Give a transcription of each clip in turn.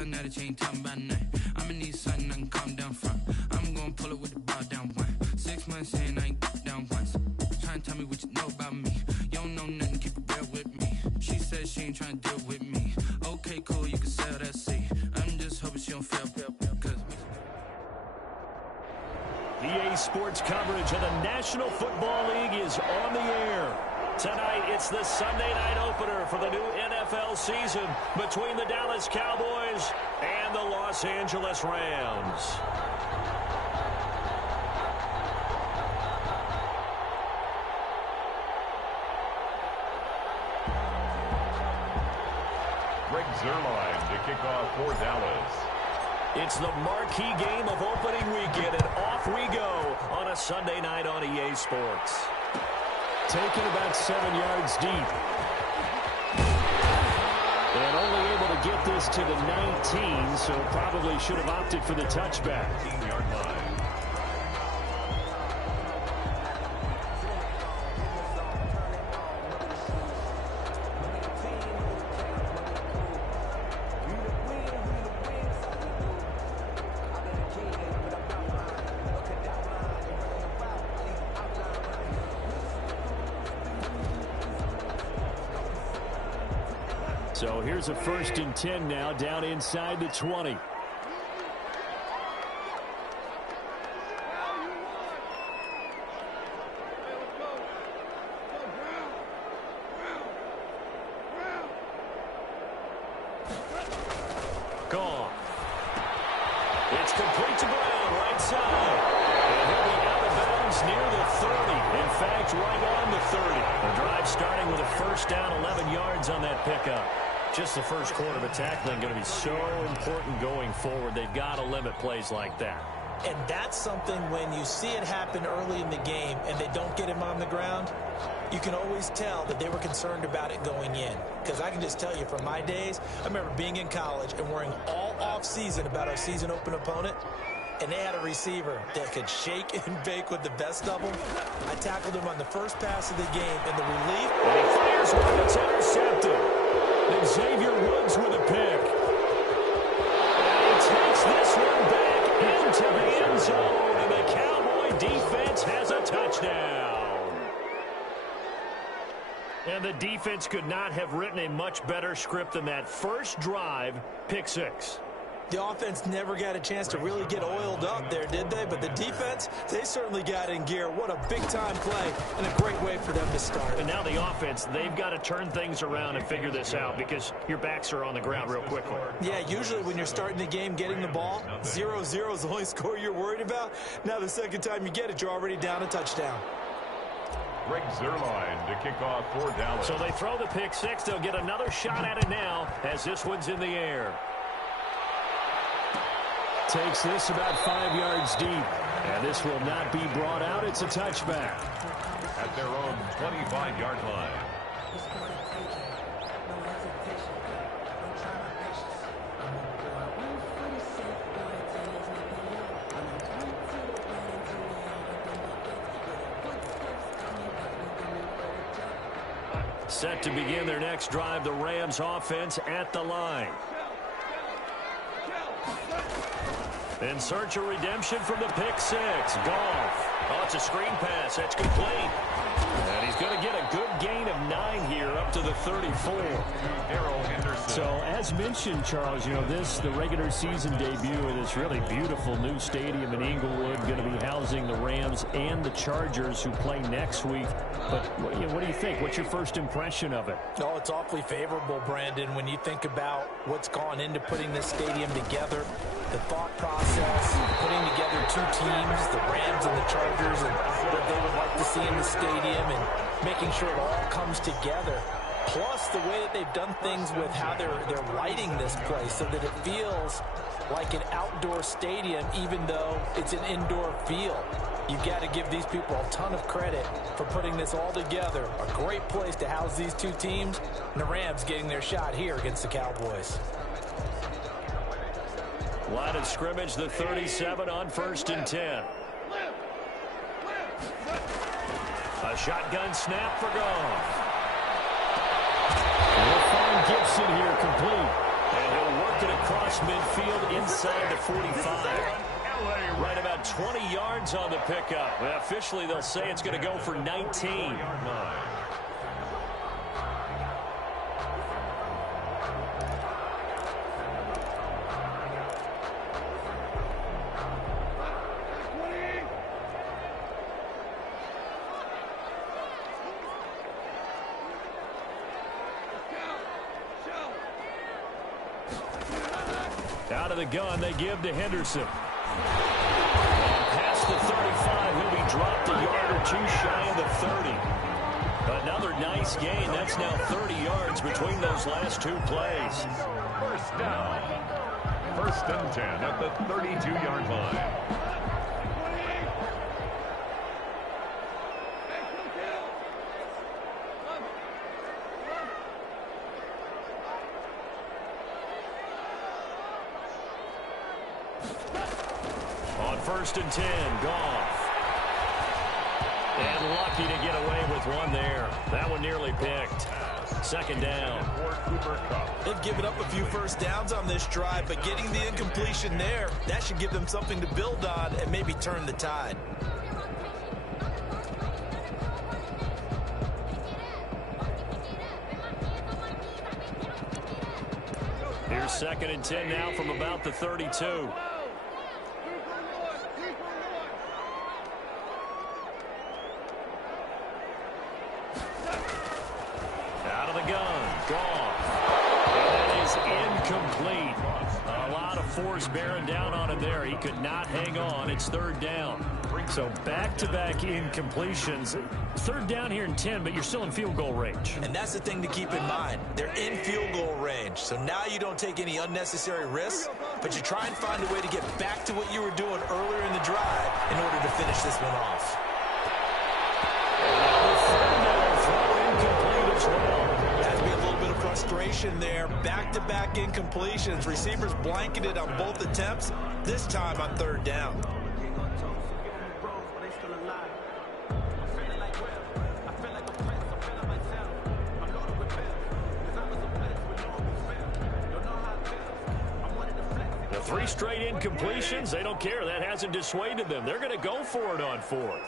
tell now that you ain't talking about nothing. I'ma need something I can calm down from. I'm gonna pull it with the ball down one. 6 months in, I ain't down once. Trying to tell me what you know about me. You don't know nothing, keep it real with me. She says she ain't trying to deal with me. Okay, cool, you can sell that seat. I'm just hoping she don't fail, cause EA Sports coverage of the National Football League is on the air. Tonight, it's the Sunday night opener for the new NFL season between the Dallas Cowboys and the Los Angeles Rams. Greg Zuerlein to kick off for Dallas. It's the marquee game of opening weekend, and off we go on a Sunday night on EA Sports. Taken about 7 yards deep. And only able to get this to the 19, so probably should have opted for the touchback. 15-yard line. So here's a 1st and 10 now, down inside the 20. Gone. It's complete to Brown, right side. And he'll be out of bounds near the 30. In fact, right on the 30. The drive starting with a 1st down, 11 yards on that pickup. Just the first quarter of tackling going to be so important going forward. They've got to limit plays like that. And that's something when you see it happen early in the game and they don't get him on the ground, you can always tell that they were concerned about it going in. Because I can just tell you from my days, I remember being in college and worrying all off-season about our season open opponent. And they had a receiver that could shake and bake with the best of them. I tackled him on the first pass of the game, and the relief. And he fires one that's intercepted. And Xavier Woods with a pick. And he takes this one back into the end zone, and the Cowboy defense has a touchdown. And the defense could not have written a much better script than that first drive, pick 6. The offense never got a chance to really get oiled up there, did they? But the defense, they certainly got in gear. What a big-time play and a great way for them to start. And now the offense, they've got to turn things around and figure this out because your backs are on the ground real quickly. Yeah, usually when you're starting the game getting the ball, 0-0 is the only score you're worried about. Now the second time you get it, you're already down a touchdown. Greg Zuerlein to kick off for Dallas. So they throw the pick 6. They'll get another shot at it now as this one's in the air. Takes this about 5 yards deep. And this will not be brought out. It's a touchback. At their own 25-yard line. Set to begin their next drive, the Rams offense at the line. In search of redemption from the pick 6. Goff. Oh, it's a screen pass. That's complete. And he's going to get a good gain of 9 here up to the 34. So, as mentioned, Charles, you know, the regular season debut of this really beautiful new stadium in Inglewood, going to be housing the Rams and the Chargers who play next week. But you know, what do you think? What's your first impression of it? Oh, it's awfully favorable, Brandon, when you think about what's gone into putting this stadium together. The thought process, putting together two teams, the Rams and the Chargers, and what they would like to see in the stadium, and making sure it all comes together. Plus, the way that they've done things with how they're lighting this place so that it feels like an outdoor stadium, even though it's an indoor field. You've got to give these people a ton of credit for putting this all together. A great place to house these two teams, and the Rams getting their shot here against the Cowboys. Line of scrimmage, the 37 on 1st and 10. A shotgun snap for Goff. We'll find Gibson here complete. And he'll work it across midfield inside the 45. Right about 20 yards on the pickup. Well, officially, they'll say it's going to go for 19. Out of the gun, they give to Henderson. And past the 35, he'll be dropped a yard or two shy of the 30. Another nice gain. That's now 30 yards between those last two plays. First down. First and 10 at the 32-yard line. First and 10, Goff. And lucky to get away with one there. That one nearly picked. Second down. They've given up a few first downs on this drive, but getting the incompletion there, that should give them something to build on and maybe turn the tide. Here's second and 10 now from about the 32. Incomplete. A lot of force bearing down on him there. He could not hang on. It's third down. So back-to-back incompletions. Third down here in 10, but you're still in field goal range. And that's the thing to keep in mind. They're in field goal range. So now you don't take any unnecessary risks, but you try and find a way to get back to what you were doing earlier in the drive in order to finish this one off. Incomplete as well. Frustration there. Back-to-back incompletions. Receivers blanketed on both attempts, this time on third down. The three straight incompletions, they don't care. That hasn't dissuaded them. They're going to go for it on fourth.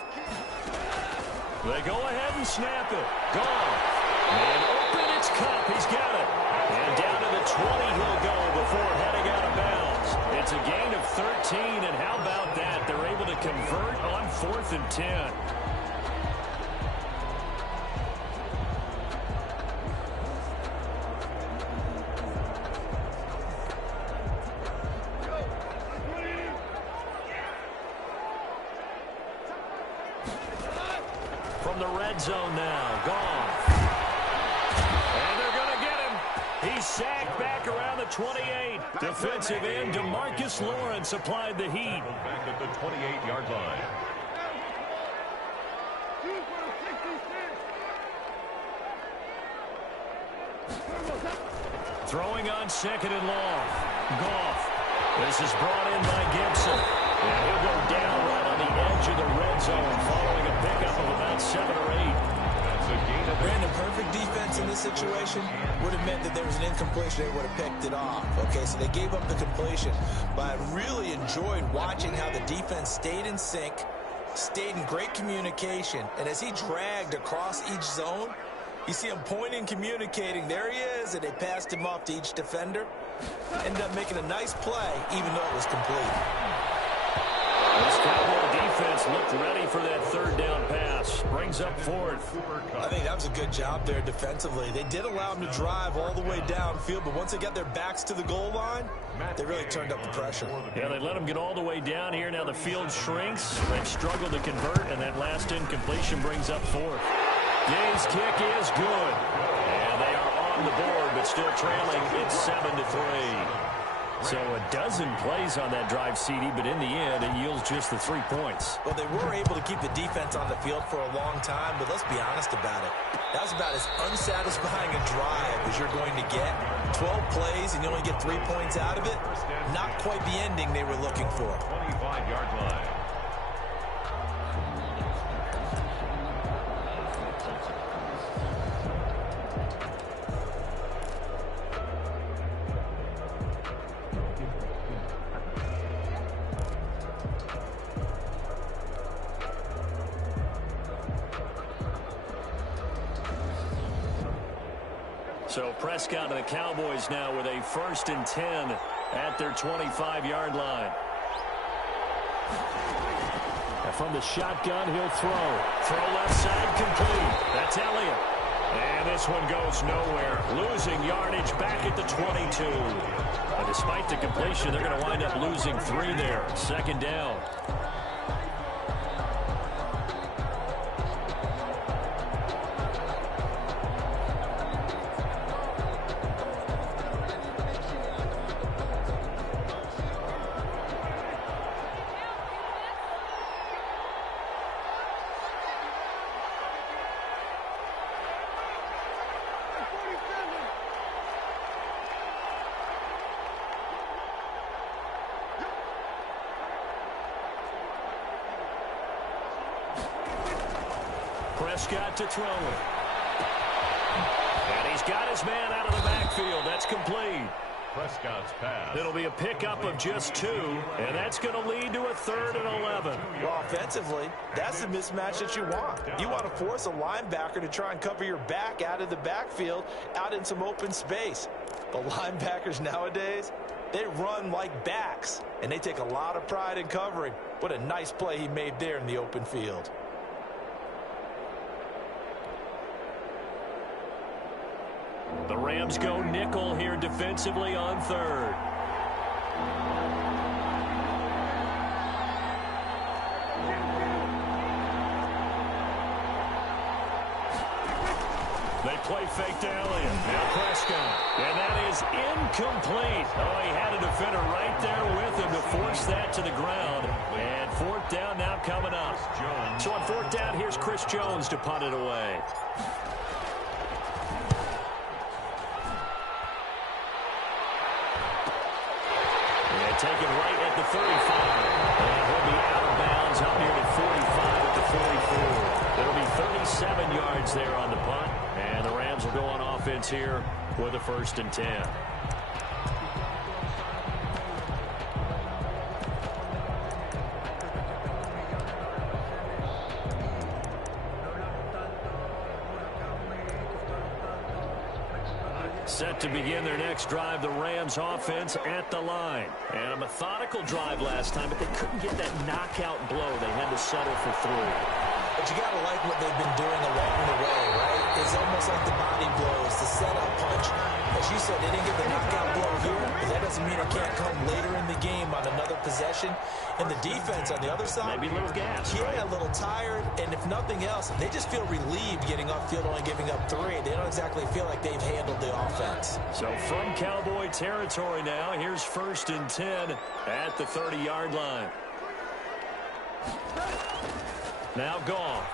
They go ahead and snap it. Gone. And open, it's Cup. He's got it. And down to the 20 he'll go before heading out of bounds. It's a gain of 13, and how about that? They're able to convert on 4th and 10. From the red zone now, gone. He's sacked back around the 28. Defensive end DeMarcus Lawrence applied the heat. Back at the 28-yard line. Throwing on second and long. Goff. This is brought in by Gibson. And he'll go down right on the edge of the red zone following a pickup of about 7 or 8. Brandon, perfect defense in this situation would have meant that there was an incompletion. They would have picked it off. Okay, so they gave up the completion. But I really enjoyed watching how the defense stayed in sync, stayed in great communication. And as he dragged across each zone, you see him pointing, communicating. There he is, and they passed him off to each defender. Ended up making a nice play, even though it was complete. This Cowboy defense looked ready for that third down pass. Brings up fourth. I think that was a good job there defensively. They did allow them to drive all the way downfield, but once they got their backs to the goal line, they really turned up the pressure. Yeah, they let them get all the way down here. Now the field shrinks. They've struggled to convert, and that last incompletion brings up fourth. Gay's kick is good. And they are on the board, but still trailing. It's 7-3. So a dozen plays on that drive, CD, but in the end, it yields just the 3 points. Well, they were able to keep the defense on the field for a long time, but let's be honest about it. That was about as unsatisfying a drive as you're going to get. 12 plays and you only get 3 points out of it. Not quite the ending they were looking for. 25-yard line. So Prescott and the Cowboys now with a 1st and 10 at their 25-yard line. And from the shotgun, he'll throw. Throw left side complete. That's Elliott. And this one goes nowhere. Losing yardage back at the 22. But despite the completion, they're going to wind up losing 3 there. 2nd down. Prescott to throw it. And he's got his man out of the backfield. That's complete. Prescott's pass. It'll be a pickup of just 2, and that's going to lead to a 3rd and 11. Well, offensively, that's the mismatch that you want. You want to force a linebacker to try and cover your back out of the backfield, out in some open space. But linebackers nowadays, they run like backs, and they take a lot of pride in covering. What a nice play he made there in the open field. The Rams go nickel here defensively on 3rd. They play fake to Elliott. Now Prescott. And that is incomplete. Oh, he had a defender right there with him to force that to the ground. And 4th down now coming up. So on 4th down, here's Chris Jones to punt it away. Taken right at the 35. And he'll be out of bounds up near the 45 at the 44. It'll be 37 yards there on the punt. And the Rams will go on offense here with a 1st and 10. Set to begin their next drive, the Rams offense at the line. And a methodical drive last time, but they couldn't get that knockout blow. They had to settle for 3. But you got to like what they've been doing along the way, right? It's almost like the body blows, the setup punch. As you said, they didn't get the knockout blow here, but that doesn't mean it can't come later in the game on another possession. And the defense on the other side, maybe a little gas, yeah, right? A little tired. And if nothing else, they just feel relieved getting off field, only giving up 3. They don't exactly feel like they've handled the offense. So from Cowboy territory now, here's 1st and 10 at the 30-yard line. Now gone.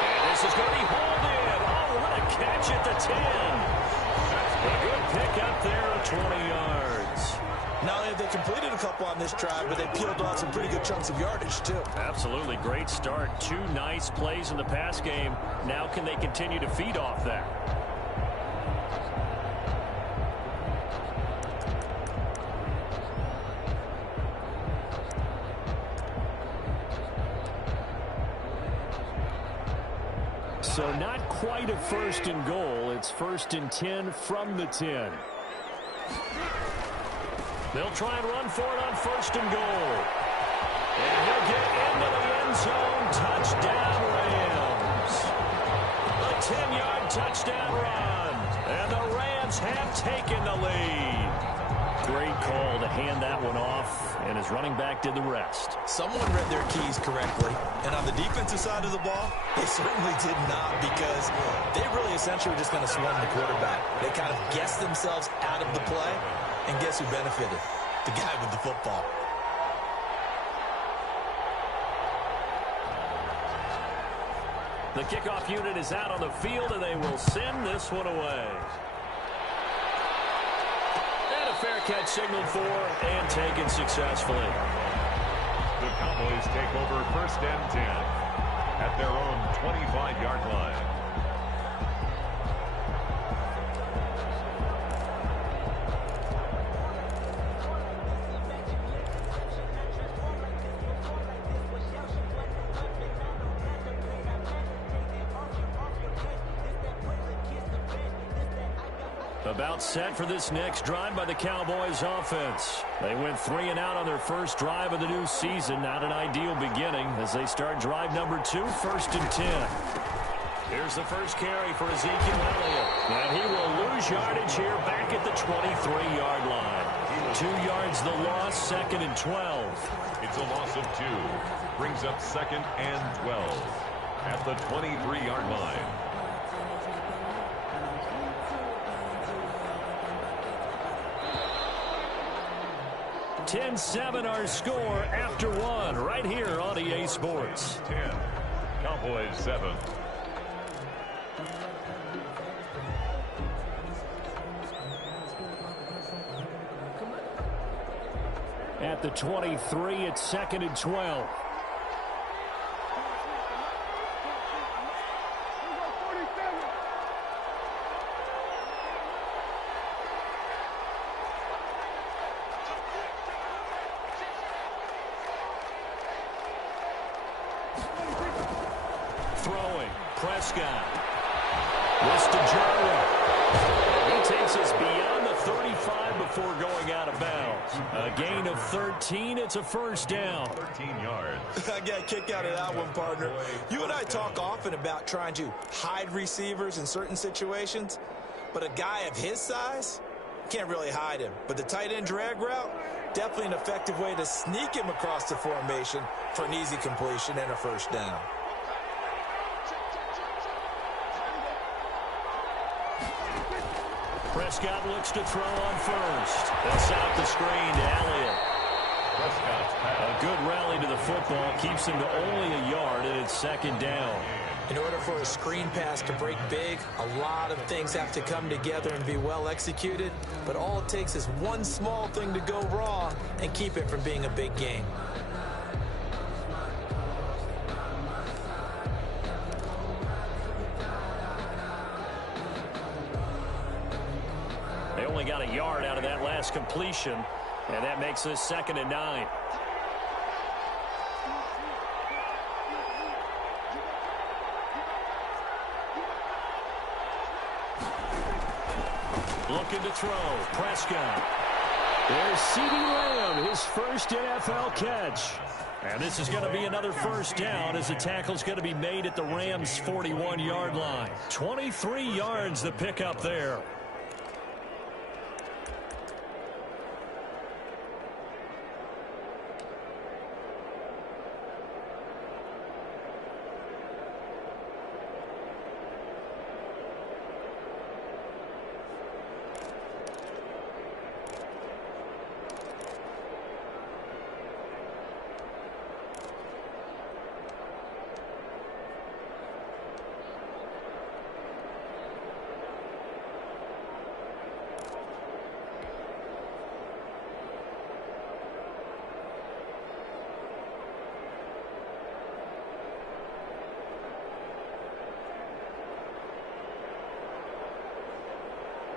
And this is going to be hauled in. Oh, what a catch at the 10. A good pick up there at 20 yards. Not only have they completed a couple on this drive, but they peeled off some pretty good chunks of yardage, too. Absolutely. Great start. 2 nice plays in the pass game. Now can they continue to feed off that? So not quite a 1st and goal. It's 1st and 10 from the 10. They'll try and run for it on 1st and goal. And he'll get into the end zone. Touchdown, Rams. A 10-yard touchdown run. And the Rams have taken the lead. Great call to hand that one off, and his running back did the rest. Someone read their keys correctly, and on the defensive side of the ball, they certainly did not, because they really essentially were just going to swarm the quarterback. They kind of guessed themselves out of the play, and guess who benefited? The guy with the football. The kickoff unit is out on the field, and they will send this one away. Fair catch signaled for and taken successfully. The Cowboys take over 1st and 10 at their own 25-yard line. About set for this next drive by the Cowboys offense. They went 3 and out on their first drive of the new season. Not an ideal beginning as they start drive number 2, 1st and 10. Here's the first carry for Ezekiel Elliott. And he will lose yardage here back at the 23-yard line. 2 yards the loss, 2nd and 12. It's a loss of 2. Brings up 2nd and 12 at the 23-yard line. (10-7) our score after 1 right here on EA Sports. 10. Cowboys 7. At the 23, it's 2nd and 12. Throwing, Prescott. This to Jarwin. He takes us beyond the 35 before going out of bounds. A gain of 13. It's a first down. 13 yards. I got a kick out of that one, partner. You and I talk often about trying to hide receivers in certain situations, but a guy of his size can't really hide him. But the tight end drag route, definitely an effective way to sneak him across the formation for an easy completion and a first down. Prescott looks to throw on first. That's out the screen to Elliott. A good rally to the football keeps him to only a yard, and it's 2nd down. In order for a screen pass to break big, a lot of things have to come together and be well executed, but all it takes is one small thing to go wrong and keep it from being a big game. They only got a yard out of that last completion, and that makes this 2nd and 9. Looking to throw, Prescott. There's CeeDee Lamb, his first NFL catch. And this is going to be another first down as the tackle's going to be made at the Rams' 41-yard line. 23 yards the pickup there.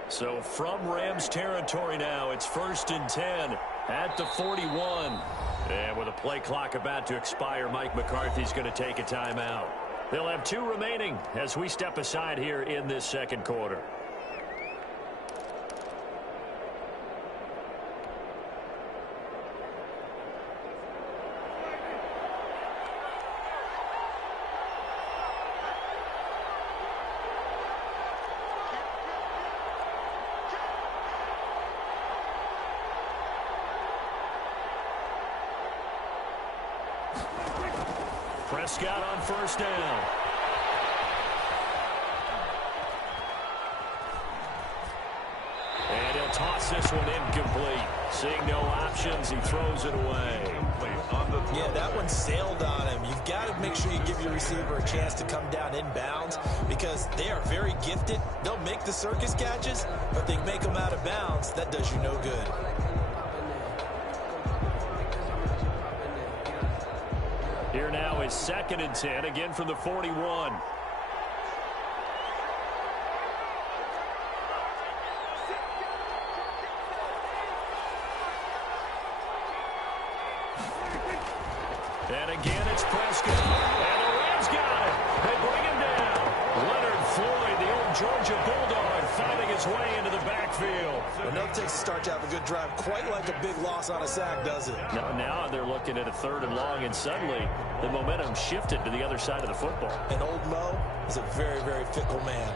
So from Rams territory now, it's 1st and 10 at the 41. And with a play clock about to expire, Mike McCarthy's going to take a timeout. They'll have 2 remaining as we step aside here in this 2nd quarter. Prescott on first down. And he'll toss this one incomplete. Seeing no options, he throws it away. Yeah, that one sailed on him. You've got to make sure you give your receiver a chance to come down inbounds because they are very gifted. They'll make the circus catches, but they make them out of bounds. That does you no good. Here now is 2nd and 10, again from the 41. And again, it's Prescott. And the Rams got it. They bring him down. Leonard Floyd, the old Georgia Bulldog finding his way into the backfield. Enough takes to start to have a good drive, quite like a big loss on a sack, does it? Now they're looking at a 3rd and long, and suddenly the momentum shifted to the other side of the football. And old Mo is a very, very fickle man.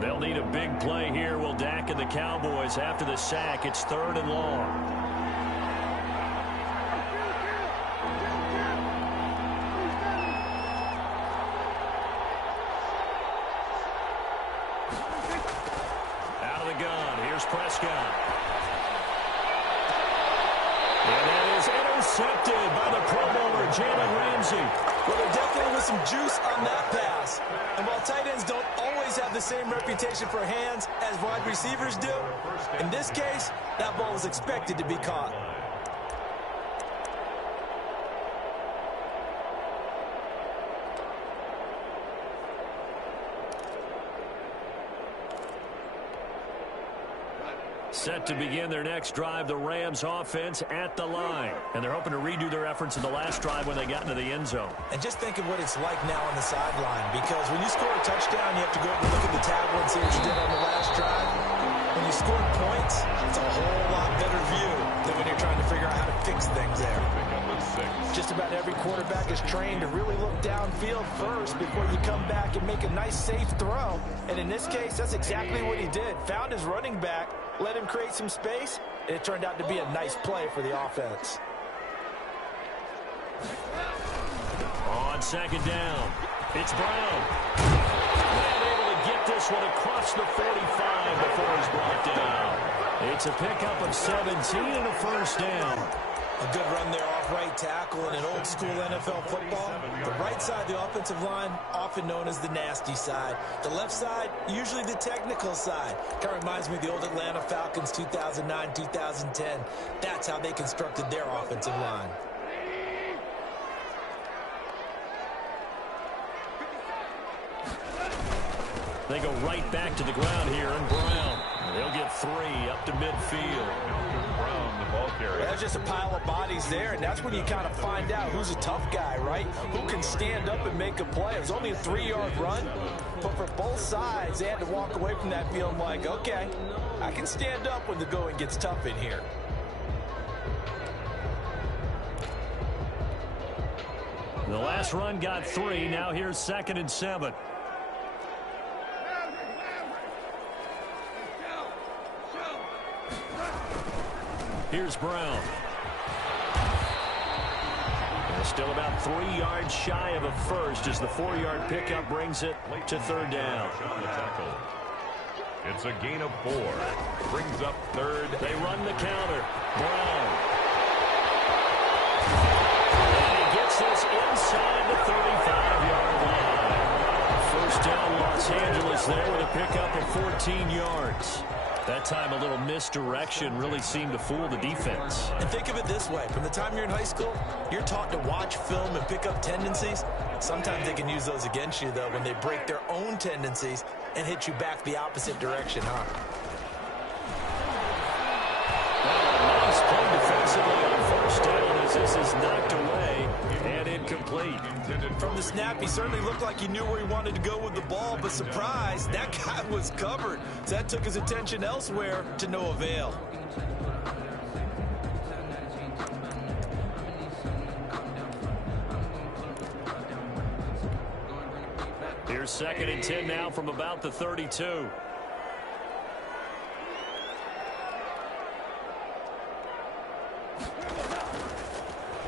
They'll need a big play here. Will Dak and the Cowboys after the sack. It's 3rd and long. Out of the gun. Here's Prescott. And that is intercepted by the Pro Bowler, Jalen Ramsey. Well, there definitely was some juice on that pass. And while tight ends don't always have the same reputation for hands as wide receivers do, in this case, that ball was expected to be caught. Set to begin their next drive, the Rams offense at the line. And they're hoping to redo their efforts in the last drive when they got into the end zone. And just think of what it's like now on the sideline, because when you score a touchdown, you have to go up and look at the table and see what you did on the last drive. When you score points, it's a whole lot better view than when you're trying to figure out how to fix things there. Just about every quarterback is trained to really look downfield first before you come back and make a nice, safe throw. And in this case, that's exactly what he did. Found his running back, let him create some space, and it turned out to be a nice play for the offense. On 2nd down, it's Brown. And able to get this one across the 45 before he's brought down. It's a pickup of 17 and a 1st down. A good run there off right tackle in an old-school NFL football. The right side of the offensive line, often known as the nasty side. The left side, usually the technical side. Kind of reminds me of the old Atlanta Falcons 2009-2010. That's how they constructed their offensive line. They go right back to the ground here, and Brown. They'll get 3 up to midfield. Brown, the ball carrier. There's just a pile of bodies there, and that's when you kind of find out who's a tough guy, right? Who can stand up and make a play. It was only a 3-yard run, but for both sides, they had to walk away from that feeling like, okay, I can stand up when the going gets tough in here. The last run got 3. Now here's 2nd and 7. Here's Brown. And still about 3 yards shy of a first as the 4-yard pickup brings it to 3rd down. It's a gain of 4. Brings up 3rd. They run the counter. Brown. And he gets this inside the 35-yard line. 1st down, Los Angeles there with a pickup of 14 yards. That time a little misdirection really seemed to fool the defense. And think of it this way. From the time you're in high school, you're taught to watch film and pick up tendencies. Sometimes they can use those against you, though, when they break their own tendencies and hit you back the opposite direction, huh? Nice play defensively on 1st down as this is knocked away and incomplete. From the snap, he certainly looked like he knew where he wanted to go with the ball, but surprise, that guy was covered. So that took his attention elsewhere to no avail. Here's 2nd and 10 now from about the 32.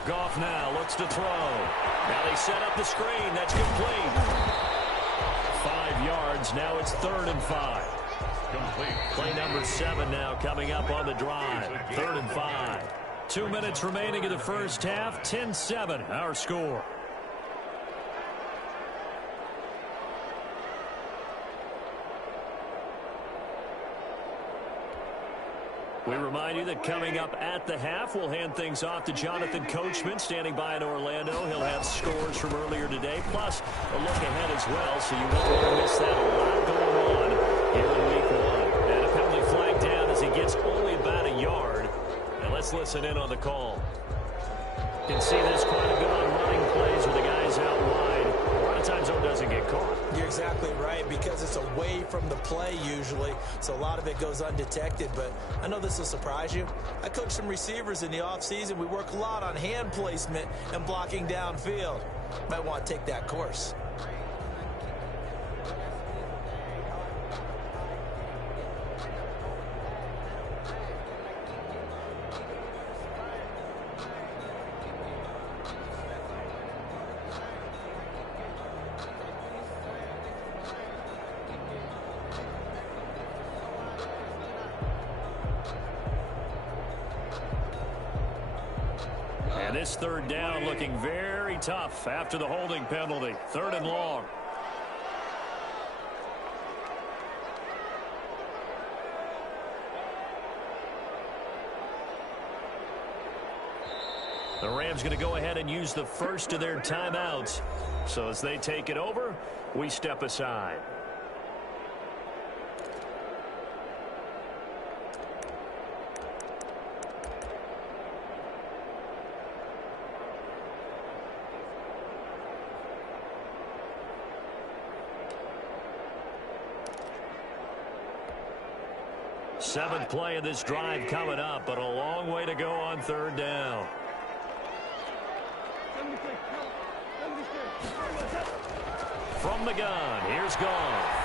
Goff now looks to throw. Now they set up the screen. That's complete. 5 yards. Now it's 3rd and 5. Complete. Play number 7 now coming up on the drive. 3rd and 5. 2 minutes remaining in the first half. 10-7 our score. We remind you that coming up at the half, we'll hand things off to Jonathan Coachman, standing by in Orlando. He'll have scores from earlier today, plus a look ahead as well, so you won't want to miss that. A lot going on here in Week 1. And a penalty flag down as he gets Let's listen in on the call. You can see this quite a bit on running plays where the guy's out wide. A lot of times, though, doesn't get caught. You're exactly right, because it's away from the play usually, so a lot of it goes undetected. But I know this will surprise you. I coach some receivers in the offseason. We work a lot on hand placement and blocking downfield. Might want to take that course. And this third down looking very tough after the holding penalty. 3rd and long. The Rams going to go ahead and use the first of their timeouts. So as they take it over, we step aside. Seventh play of this drive coming up, but a long way to go on 3rd down. From the gun, here's Goff.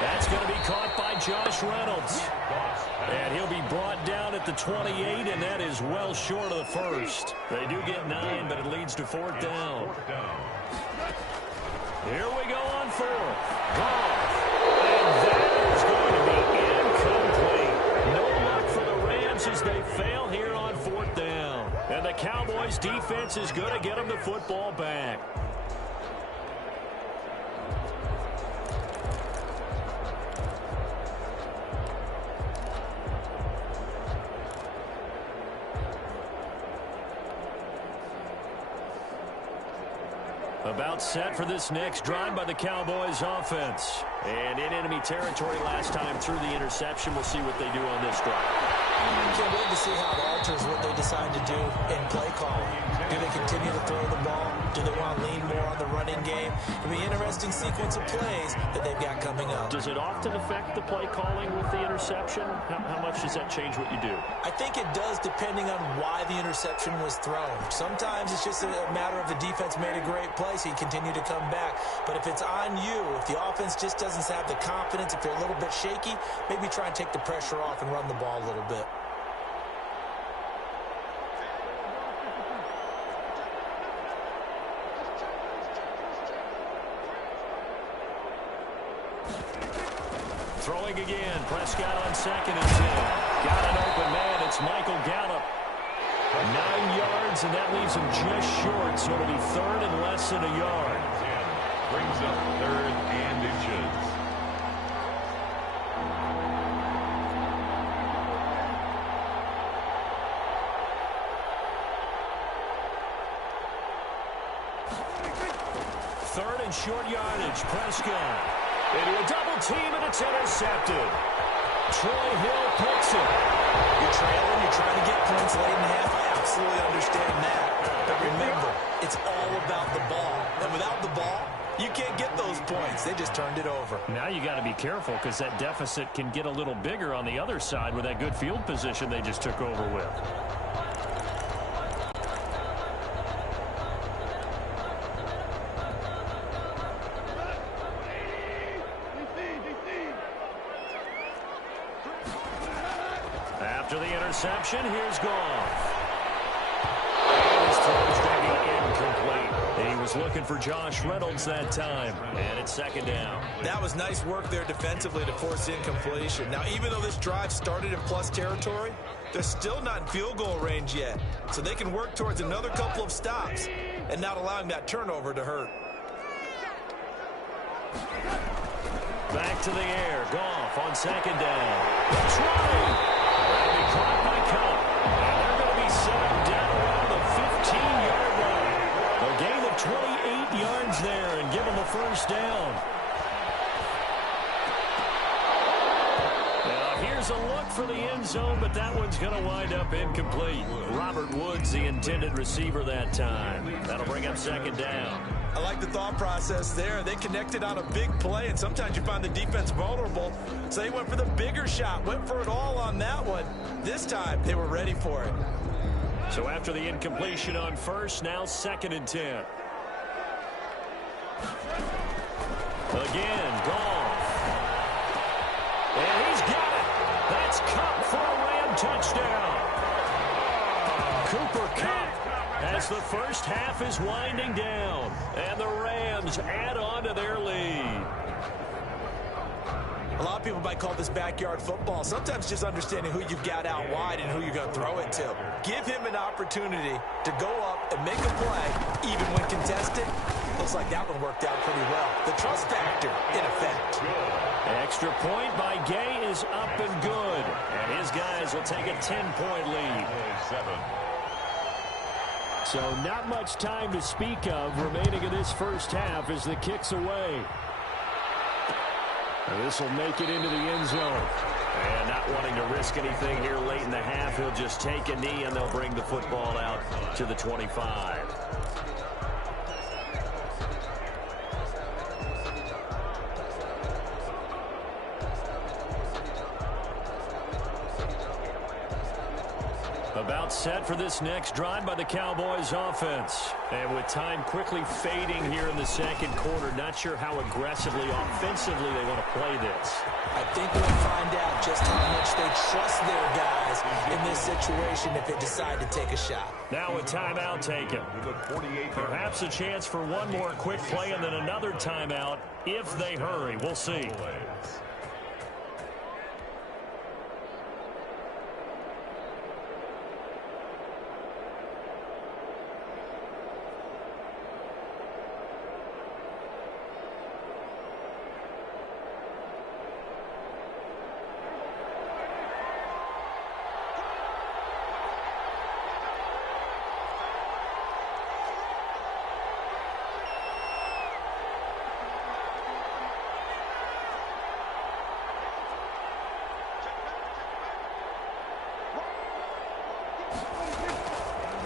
That's going to be caught by Josh Reynolds. And he'll be brought down at the 28, and that is well short of the first. They do get 9, but it leads to 4th down. Here we go on 4th. Goff. And that is going to be incomplete. No luck for the Rams as they fail here on 4th down. And the Cowboys defense is going to get them the football back. About set for this next drive by the Cowboys offense. And in enemy territory last time through the interception. We'll see what they do on this drive. Can't wait to see how it alters what they decide to do in play calling. Do they continue to throw the ball? Do they want to lean more on the running game? It'll be an interesting sequence of plays that they've got coming up. Does it often affect the play calling with the interception? How much does that change what you do? I think it does, depending on why the interception was thrown. Sometimes it's just a matter of the defense made a great play, so you continue to come back. But if it's on you, if the offense just doesn't have the confidence, if they're a little bit shaky, maybe try and take the pressure off and run the ball a little bit. Throwing again. Prescott on 2nd and 10. Got an open man. It's Michael Gallup. 9 yards, and that leaves him just short. So it'll be 3rd and less than a yard. 10 brings up 3rd and inches. Third and short yardage. Prescott into a double team, and it's intercepted. Troy Hill picks it. You're trailing, you're trying to get points late in the half. I absolutely understand that. But remember, it's all about the ball. And without the ball, you can't get those points. They just turned it over. Now you got to be careful because that deficit can get a little bigger on the other side with that good field position they just took over with. After the interception, here's Goff. His throw's going to be incomplete. He was looking for Josh Reynolds that time. And it's 2nd down. That was nice work there defensively to force incompletion. Now, even though this drive started in plus territory, they're still not in field goal range yet. So they can work towards another couple of stops and not allowing that turnover to hurt. Back to the air. Goff on 2nd down. That's right. That'll be caught by Cup. And they're going to be set up down around the 15-yard line. A gain of 28 yards there and give them a 1st down. Now here's There's a look for the end zone, but that one's going to wind up incomplete. Robert Woods, the intended receiver that time. That'll bring up second down. I like the thought process there. They connected on a big play, and sometimes you find the defense vulnerable. So they went for the bigger shot, went for it all on that one. This time, they were ready for it. So after the incompletion on first, now 2nd and 10. Again, Goff. And he's got it. That's Cup for a Ram touchdown. Cooper Cup, as the first half is winding down, and the Rams add on to their lead. A lot of people might call this backyard football. Sometimes just understanding who you've got out wide and who you're going to throw it to. Give him an opportunity to go up and make a play, even when contested. Looks like that one worked out pretty well. The trust factor in effect. Extra point by Gay is up and good. And his guys will take a 10-point lead. 7. So not much time to speak of remaining in this first half as the kick's away. This will make it into the end zone. And not wanting to risk anything here late in the half, he'll just take a knee and they'll bring the football out to the 25. About set for this next drive by the Cowboys offense. And with time quickly fading here in the second quarter, not sure how aggressively, offensively they want to play this. I think we'll find out just how much they trust their guys in this situation if they decide to take a shot. Now a timeout taken. Perhaps a chance for one more quick play and then another timeout if they hurry. We'll see.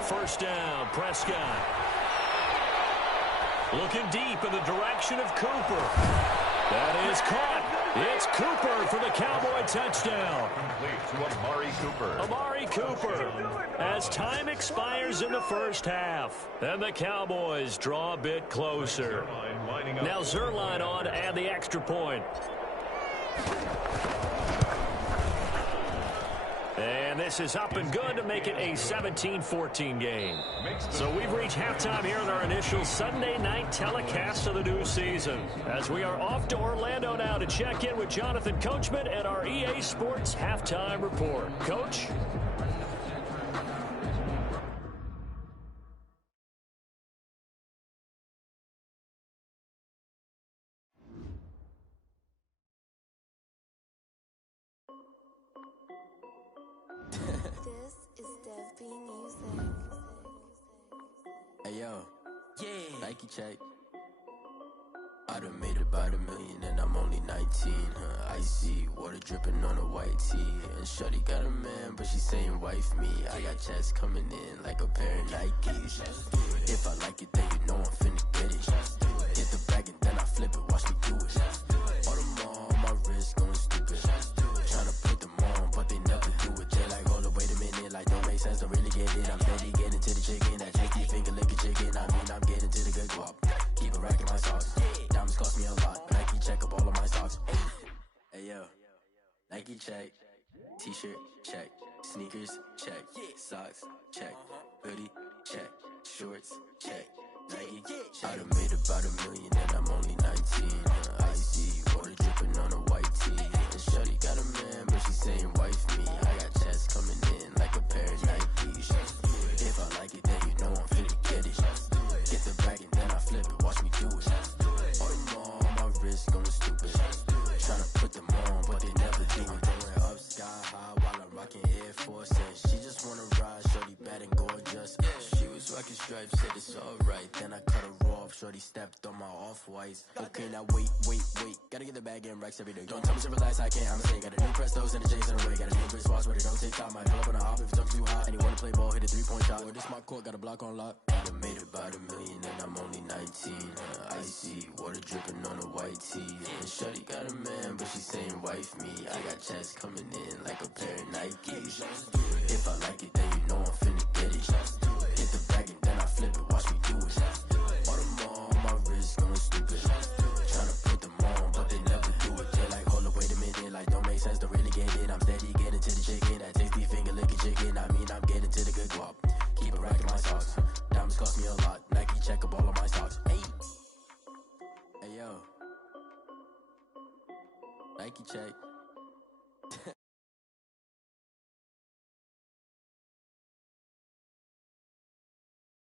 First down, Prescott. Looking deep in the direction of Cooper. That is caught. It's Cooper for the Cowboy touchdown. Complete to Amari Cooper. Amari Cooper. As time expires in the first half, and the Cowboys draw a bit closer. Now Zerline on to add the extra point. And this is up and good to make it a 17-14 game. So we've reached halftime here in our initial Sunday night telecast of the new season. As we are off to Orlando now to check in with Jonathan Coachman at our EA Sports Halftime Report. Coach? Hey yo, yeah, Nike check. I done made about $1 million and I'm only 19. Icy water dripping on a white tee. And shorty got a man, but she saying wife me. I got checks coming in like a pair of Nikes. If I like it, then you know I'm finna get it. Hit the bag and then I flip it, watch me do it. All them on my wrist going stupid. Tryna put them on, but they never do it. They like, hold up, wait a minute, like don't make sense, don't really get it. I'm steady getting to the chicken, that tasty finger licking chicken. I mean, I'm getting to the good guap. Keep a rack in my socks. Diamonds cost me a lot. Nike check up all of my socks. Hey yo, Nike check. T-shirt check. Sneakers check. Socks check. Hoodie check. Shorts check. Nike. I done made about $1 million and I'm only 19. Icy water dripping on a white tee. And shorty got a man, but she saying wife me. I got checks coming in like a pair of Nikes. If I like it, then you know I'm finna get it. Get the bag and then I flip it, watch me do it. All them on my wrist going stupid. Tryna put them on, but they never do it. Going up sky high while I'm rocking Air Force. And she just wanna ride, shorty bad and gorgeous. She was fucking stripes, said it's alright. Then I cut her off, shorty stepped on my off-whites. Okay, now wait. Gotta get the bag and racks every day. Don't tell me to relax, I can't, I'm saying. Got a new Prestos and the J's in the way. Got a new Chris Watch, but it don't take time. I pull up on a hop if it's too hot. And you wanna play ball, hit a 3-point shot. Or this my court, got a block on lock. I done made about $1 million and I'm only 19. Icy, water dripping on a white tee. And shorty got a man, but she saying wife me. I got checks coming in like a pair of Nikes. If I like it, then you know I'm finna get it. Hit the bag and then I flip it, watch me do it. All them on my wrist going stupid. Tryna put them on, but they never do it. They like, hold up, wait a minute, like don't make sense, don't really get it. I'm steady getting to the chicken, that tasty finger licking chicken. I mean, I'm getting to the good guap. Keep a rack in my socks. Diamonds cost me a lot. Nike check up all of my socks. Hey yo, Nike check.